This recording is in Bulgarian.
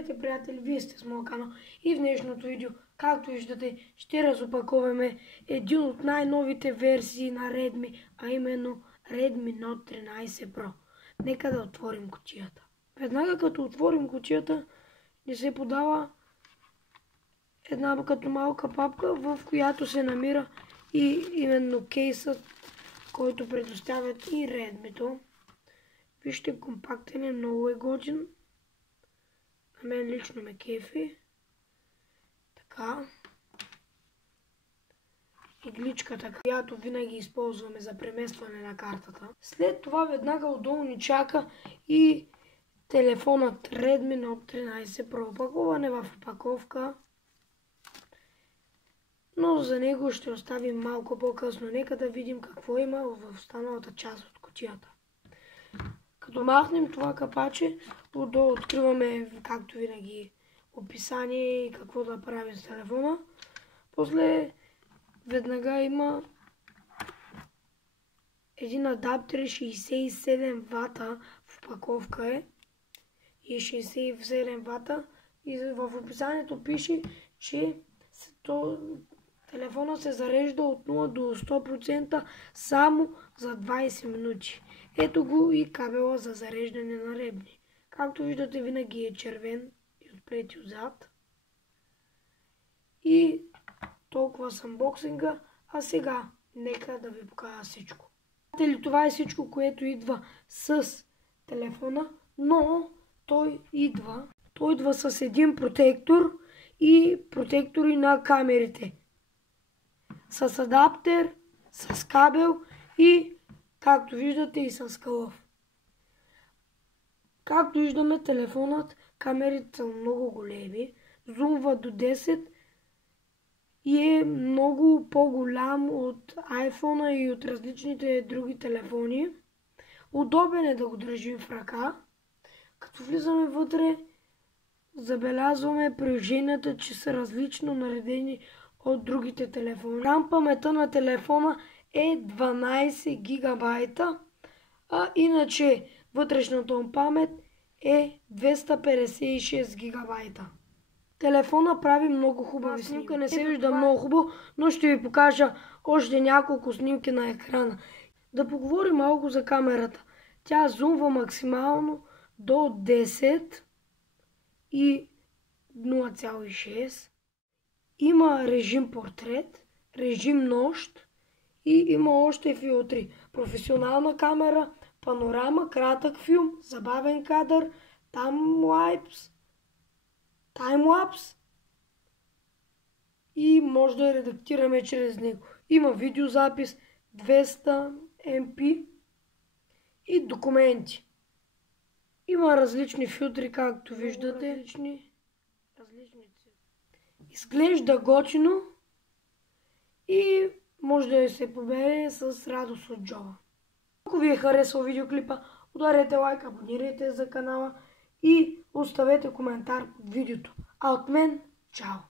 Здравейте, приятели, вие сте с моят канал и в днешното видео, както виждате, ще разопаковаме един от най-новите версии на Redmi, а именно Redmi Note 13 Pro. Нека да отворим кутията. Веднага като отворим кутията, ни се подава една като малка папка, в която се намира и именно кейсът, който предоставят и Redmi-то. Вижте, компактен е, много е готин. На мен лично ме кефи. Така. Игличката, която винаги използваме за преместване на картата. След това веднага отдолу ни чака и телефонът Redmi Note 13 Pro. Опаковане в опаковка. Но за него ще оставим малко по-късно. Нека да видим какво има в останалата част от кутията. Като махнем това капаче, отдолу откриваме, както винаги, описание и какво да правим с телефона. После веднага има един адаптер 67 вата в опаковка е. И 67 вата. И в описанието пише, че телефона се зарежда от 0 до 100% само за 20 минути. Ето го и кабела за зареждане на Redmi. Както виждате, винаги е червен и отпред и отзад. И толкова с анбоксинга. А сега нека да ви покажа всичко. Това е всичко, което идва с телефона, но той идва с един протектор и протектори на камерите. С адаптер, с кабел и, както виждате, и с кълъв. Както виждаме, телефонът, камерите са много големи, зумва до 10 и е много по-голям от iPhone и от различните други телефони. Удобен е да го държим в ръка. Като влизаме вътре, забелязваме приложенията, че са различно наредени от другите телефони. Паметта на телефона е 12 гигабайта, а иначе вътрешната му памет е 256 гигабайта. Телефона прави много хубави снимки. Не се вижда много хубаво, но ще ви покажа още няколко снимки на екрана. Да поговорим малко за камерата. Тя зумва максимално до 10 и 0,6. Има режим портрет, режим нощ и има още филтри. Професионална камера, панорама, кратък филм, забавен кадър, таймлапс и може да редактираме чрез него. Има видеозапис 200 MP и документи. Има различни филтри, както виждате. Различни изглежда готино и може да се побере с радост от джоба. Ако ви е харесал видеоклипа, ударете лайк, абонирайте за канала и оставете коментар под видеото. А от мен, чао!